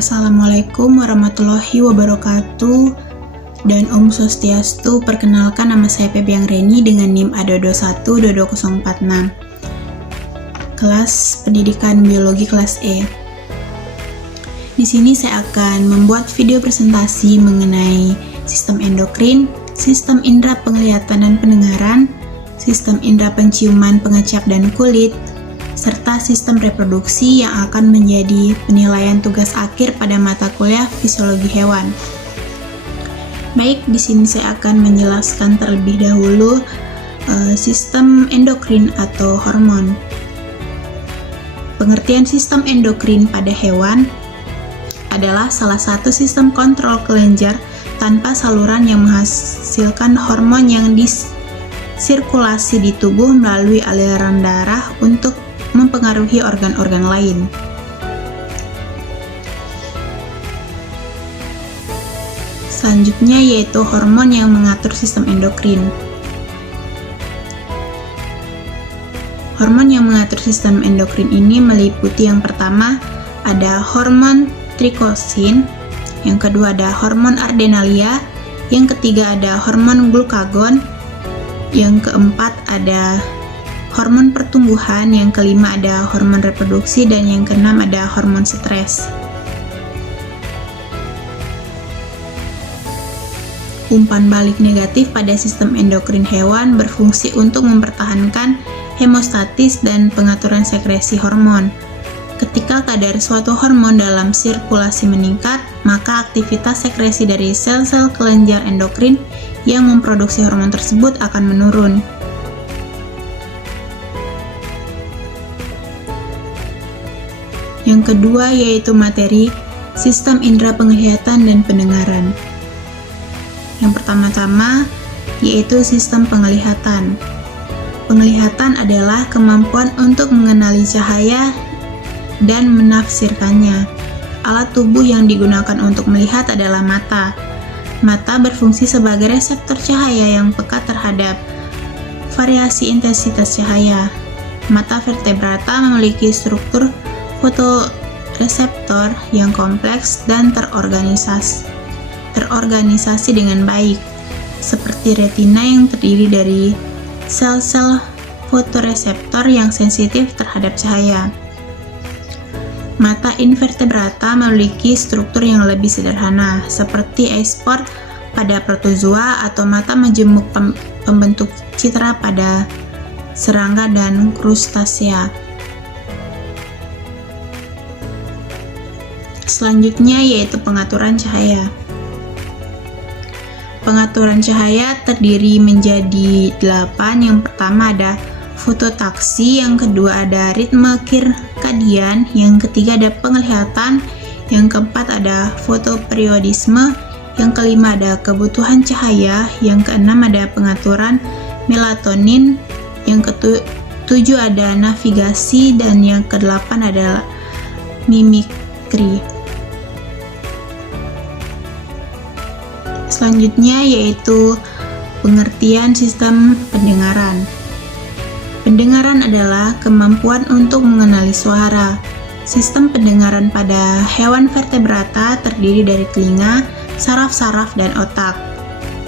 Assalamualaikum warahmatullahi wabarakatuh dan Om Swastiastu. Perkenalkan, nama saya Febiang Reni dengan NIM A221-22046, kelas pendidikan biologi kelas E. Di sini saya akan membuat video presentasi mengenai sistem endokrin, sistem indera penglihatan dan pendengaran, sistem indera penciuman, pengecap dan kulit, serta sistem reproduksi yang akan menjadi penilaian tugas akhir pada mata kuliah fisiologi hewan. Baik, di sini saya akan menjelaskan terlebih dahulu sistem endokrin atau hormon. Pengertian sistem endokrin pada hewan adalah salah satu sistem kontrol kelenjar tanpa saluran yang menghasilkan hormon yang disirkulasi di tubuh melalui aliran darah untuk mempengaruhi organ-organ lain. Selanjutnya yaitu hormon yang mengatur sistem endokrin. Hormon yang mengatur sistem endokrin ini meliputi yang pertama ada hormon trikosin, yang kedua ada hormon adrenalia, yang ketiga ada hormon glukagon, yang keempat ada hormon pertumbuhan, yang kelima ada hormon reproduksi, dan yang keenam ada hormon stres. Umpan balik negatif pada sistem endokrin hewan berfungsi untuk mempertahankan hemostatis dan pengaturan sekresi hormon. Ketika kadar suatu hormon dalam sirkulasi meningkat, maka aktivitas sekresi dari sel-sel kelenjar endokrin yang memproduksi hormon tersebut akan menurun. Yang kedua yaitu materi sistem indera penglihatan dan pendengaran. Yang pertama-tama yaitu sistem penglihatan. Penglihatan adalah kemampuan untuk mengenali cahaya dan menafsirkannya. Alat tubuh yang digunakan untuk melihat adalah mata. Mata berfungsi sebagai reseptor cahaya yang peka terhadap variasi intensitas cahaya. Mata vertebrata memiliki struktur fotoreseptor yang kompleks dan terorganisasi dengan baik, seperti retina yang terdiri dari sel-sel fotoreseptor yang sensitif terhadap cahaya. Mata invertebrata memiliki struktur yang lebih sederhana, seperti eispor pada protozoa atau mata majemuk pembentuk citra pada serangga dan krustasea. Selanjutnya yaitu pengaturan cahaya. Pengaturan cahaya terdiri menjadi 8. Yang pertama ada fototaksi, yang kedua ada ritme kirkadian, yang ketiga ada penglihatan, yang keempat ada fotoperiodisme, yang kelima ada kebutuhan cahaya, yang keenam ada pengaturan melatonin, yang ketujuh ada navigasi, dan yang kedelapan adalah mimikri. Selanjutnya yaitu pengertian sistem pendengaran. Pendengaran adalah kemampuan untuk mengenali suara. Sistem pendengaran pada hewan vertebrata terdiri dari telinga, saraf-saraf, dan otak.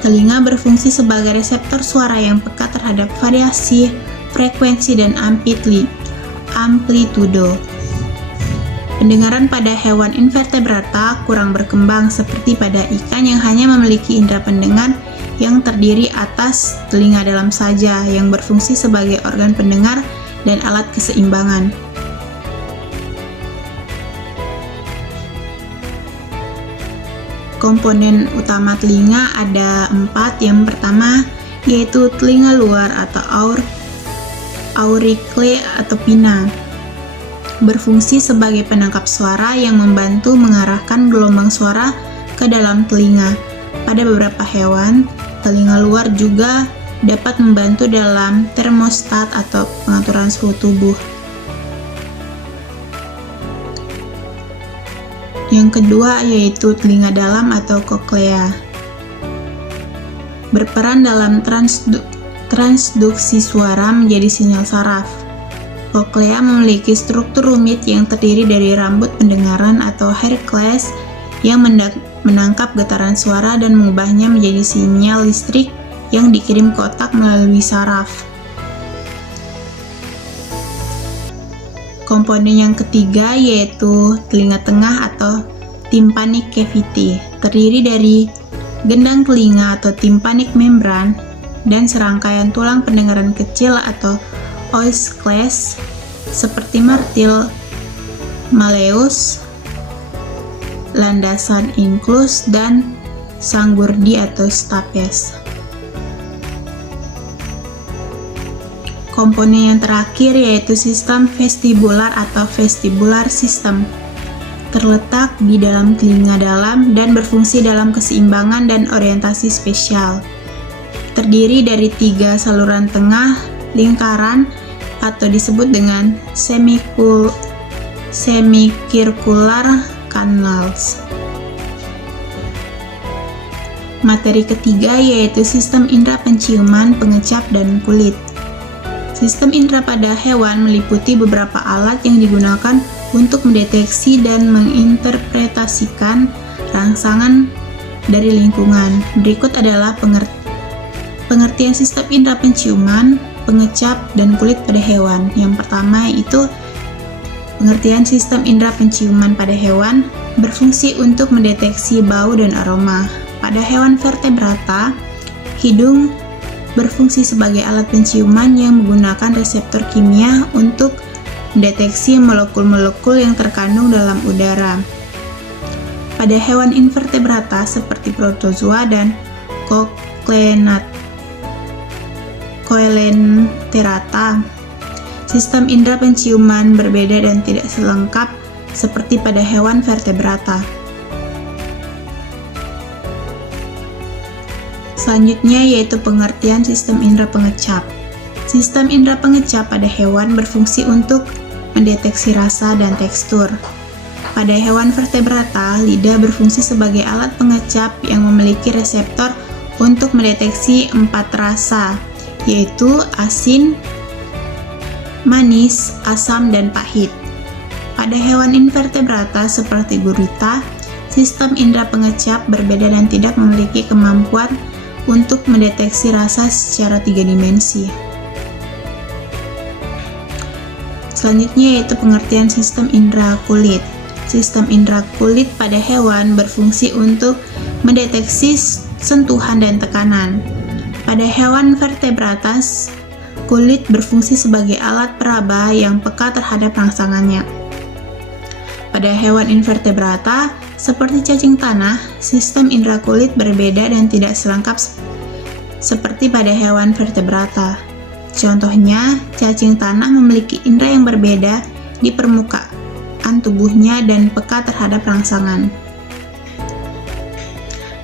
Telinga berfungsi sebagai reseptor suara yang peka terhadap variasi, frekuensi, dan amplitudo. Pendengaran pada hewan invertebrata kurang berkembang seperti pada ikan yang hanya memiliki indera pendengar yang terdiri atas telinga dalam saja, yang berfungsi sebagai organ pendengar dan alat keseimbangan. Komponen utama telinga ada 4. Yang pertama yaitu telinga luar atau auricle atau pinna. Berfungsi sebagai penangkap suara yang membantu mengarahkan gelombang suara ke dalam telinga. Pada beberapa hewan, telinga luar juga dapat membantu dalam termostat atau pengaturan suhu tubuh. Yang kedua yaitu telinga dalam atau koklea. Berperan dalam transduksi suara menjadi sinyal saraf. Koklea memiliki struktur rumit yang terdiri dari rambut pendengaran atau hair clefts yang menangkap getaran suara dan mengubahnya menjadi sinyal listrik yang dikirim ke otak melalui saraf. Komponen yang ketiga yaitu telinga tengah atau tympanic cavity, terdiri dari gendang telinga atau tympanic membran dan serangkaian tulang pendengaran kecil atau oiscles seperti martil, malleus, landasan inclus, dan sanggurdi atau stapes. Komponen yang terakhir yaitu sistem vestibular atau vestibular system, terletak di dalam telinga dalam dan berfungsi dalam keseimbangan dan orientasi spesial. Terdiri dari 3 saluran tengah lingkaran atau disebut dengan semicircular canals. Materi ketiga yaitu sistem indera penciuman, pengecap, dan kulit. Sistem indera pada hewan meliputi beberapa alat yang digunakan untuk mendeteksi dan menginterpretasikan rangsangan dari lingkungan. Berikut adalah pengertian sistem indera penciuman, pengecap, dan kulit pada hewan. Yang pertama yaitu pengertian sistem indera penciuman pada hewan berfungsi untuk mendeteksi bau dan aroma. Pada hewan vertebrata, hidung berfungsi sebagai alat penciuman yang menggunakan reseptor kimia untuk mendeteksi molekul-molekul yang terkandung dalam udara. Pada hewan invertebrata seperti protozoa dan Coelenterata, sistem indera penciuman berbeda dan tidak selengkap seperti pada hewan vertebrata. Selanjutnya yaitu pengertian sistem indera pengecap. Sistem indera pengecap pada hewan berfungsi untuk mendeteksi rasa dan tekstur. Pada hewan vertebrata, lidah berfungsi sebagai alat pengecap yang memiliki reseptor untuk mendeteksi 4 rasa, yaitu asin, manis, asam, dan pahit. Pada hewan invertebrata seperti gurita, sistem indera pengecap berbeda dan tidak memiliki kemampuan untuk mendeteksi rasa secara 3 dimensi. Selanjutnya yaitu pengertian sistem indera kulit. Sistem indera kulit pada hewan berfungsi untuk mendeteksi sentuhan dan tekanan. Pada hewan vertebrata, kulit berfungsi sebagai alat peraba yang peka terhadap rangsangannya. Pada hewan invertebrata, seperti cacing tanah, sistem indera kulit berbeda dan tidak selengkap seperti pada hewan vertebrata. Contohnya, cacing tanah memiliki indera yang berbeda di permukaan tubuhnya dan peka terhadap rangsangan.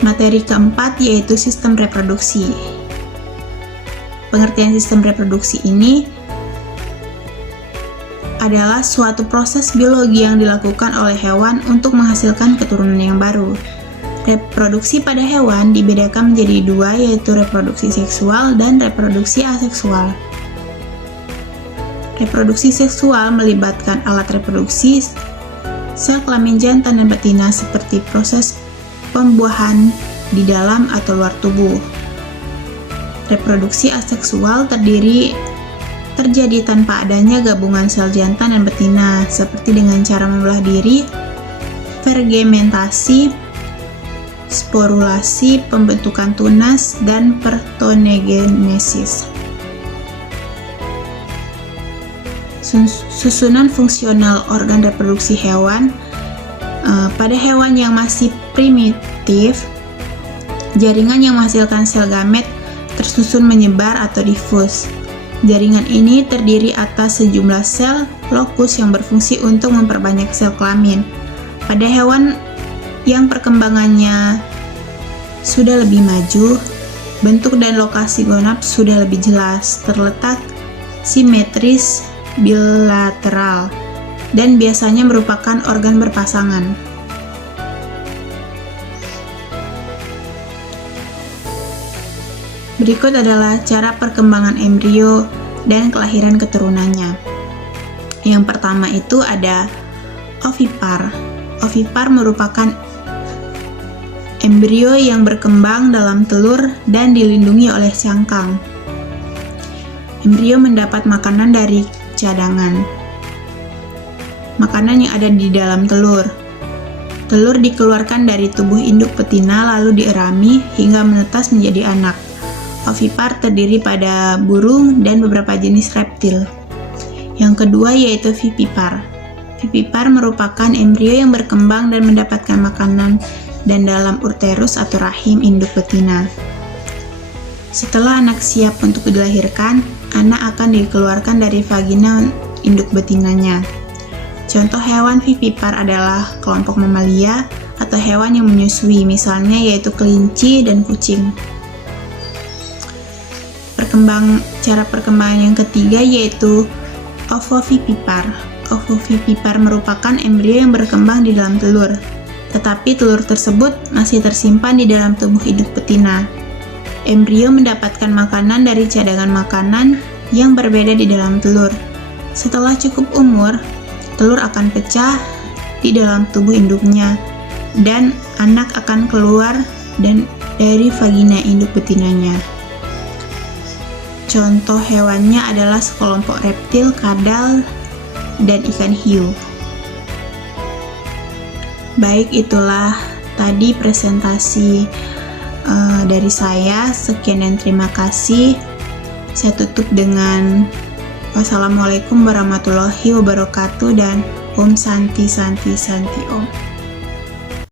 Materi keempat yaitu sistem reproduksi. Pengertian sistem reproduksi ini adalah suatu proses biologi yang dilakukan oleh hewan untuk menghasilkan keturunan yang baru. Reproduksi pada hewan dibedakan menjadi 2, yaitu reproduksi seksual dan reproduksi aseksual. Reproduksi seksual melibatkan alat reproduksi sel kelamin jantan dan betina seperti proses pembuahan di dalam atau luar tubuh. Reproduksi aseksual terjadi tanpa adanya gabungan sel jantan dan betina, seperti dengan cara membelah diri, fermentasi, sporulasi, pembentukan tunas, dan parthenogenesis. Susunan fungsional organ reproduksi hewan. Pada hewan yang masih primitif, jaringan yang menghasilkan sel gamet tersusun menyebar atau difus. Jaringan ini terdiri atas sejumlah sel lokus yang berfungsi untuk memperbanyak sel kelamin. Pada hewan yang perkembangannya sudah lebih maju, bentuk dan lokasi gonads sudah lebih jelas, terletak simetris bilateral, dan biasanya merupakan organ berpasangan. Berikut adalah cara perkembangan embrio dan kelahiran keturunannya. Yang pertama itu ada ovipar. Ovipar merupakan embrio yang berkembang dalam telur dan dilindungi oleh cangkang. Embrio mendapat makanan dari cadangan. Makanan yang ada di dalam telur. Telur dikeluarkan dari tubuh induk betina lalu dierami hingga menetas menjadi anak. Ovipar terdiri pada burung dan beberapa jenis reptil. Yang kedua yaitu vivipar. Vivipar merupakan embrio yang berkembang dan mendapatkan makanan dan dalam uterus atau rahim induk betina. Setelah anak siap untuk dilahirkan, anak akan dikeluarkan dari vagina induk betinanya. Contoh hewan vivipar adalah kelompok mamalia atau hewan yang menyusui, misalnya yaitu kelinci dan kucing. Cara perkembangan yang ketiga yaitu ovovivipar. Ovovivipar merupakan embrio yang berkembang di dalam telur, tetapi telur tersebut masih tersimpan di dalam tubuh induk betina. Embrio mendapatkan makanan dari cadangan makanan yang berbeda di dalam telur. Setelah cukup umur, telur akan pecah di dalam tubuh induknya dan anak akan keluar dari vagina induk betinanya. Contoh hewannya adalah sekelompok reptil, kadal, dan ikan hiu. Baik, itulah tadi presentasi dari saya. Sekian dan terima kasih. Saya tutup dengan wassalamualaikum warahmatullahi wabarakatuh dan Om Santi Santi Santi Om.